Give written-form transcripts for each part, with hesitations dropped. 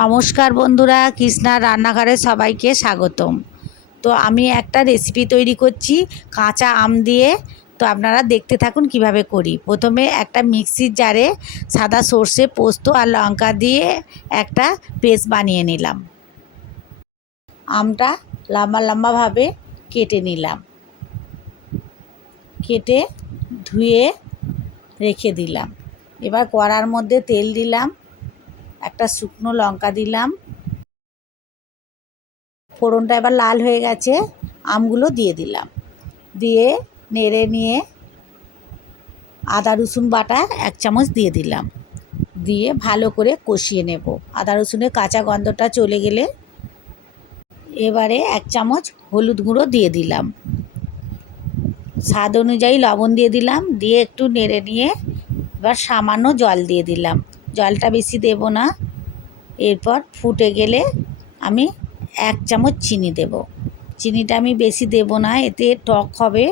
নমস্কার বন্ধুরা, কৃষ্ণার রান্নাঘরে সবাইকে স্বাগতম। তো আমি একটা রেসিপি তৈরি করছি কাঁচা আম দিয়ে। তো আপনারা দেখতে থাকুন কিভাবে করি। প্রথমে একটা মিক্সির জারে সাদা সর্ষে, পোস্ত আর লঙ্কা দিয়ে একটা পেস্ট বানিয়ে নিলাম। আমটা লম্বা লম্বাভাবে কেটে নিলাম, কেটে ধুয়ে রেখে দিলাম। এবার কড়ার মধ্যে তেল দিলাম, একটা শুকনো লঙ্কা দিলাম, ফোড়নটা এবার লাল হয়ে গেছে, আমগুলো দিয়ে দিলাম, দিয়ে নেড়ে নিয়ে আদা রসুন বাটা 1 চামচ দিয়ে দিলাম, দিয়ে ভালো করে কষিয়ে নেব। আদা রসুনের কাঁচা গন্ধটা চলে গেলে এবারে 1 চামচ হলুদ গুঁড়ো দিয়ে দিলাম, স্বাদ অনুযায়ী লবণ দিয়ে দিলাম, দিয়ে একটু নেড়ে নিয়ে এবার সামান্য জল দিয়ে দিলাম, জলটা বেশি দেব না। এরপর ফুটে গেলে আমি 1 চামচ চিনি দেব। চিনিটা আমি বেশি দেব না, এতে টক হবে,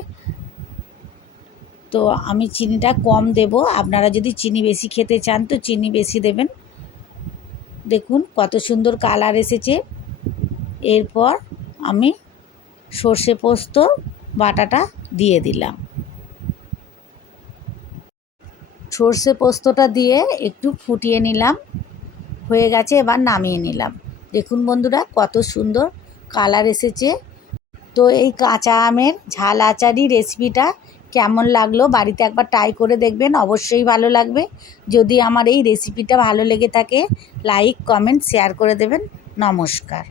তো আমি চিনিটা কম দেব। আপনারা যদি চিনি বেশি খেতে চান তো চিনি বেশি দেবেন। দেখুন কত সুন্দর কালার এসেছে। এরপর আমি সর্ষে পোস্ত বাটাটা দিয়ে দিলাম, সর্ষে পোস্তটা দিয়ে একটু ফুটিয়ে নিলাম, হয়ে গেছে, এবার নামিয়ে নিলাম। দেখুন বন্ধুরা কত সুন্দর কালার এসেছে। তো এই কাঁচা আমের ঝাল আচারি রেসিপিটা কেমন লাগলো বাড়িতে একবার ট্রাই করে দেখবেন, অবশ্যই ভালো লাগবে। যদি আমার এই রেসিপিটা ভালো লেগে থাকে লাইক, কমেন্ট, শেয়ার করে দেবেন। নমস্কার।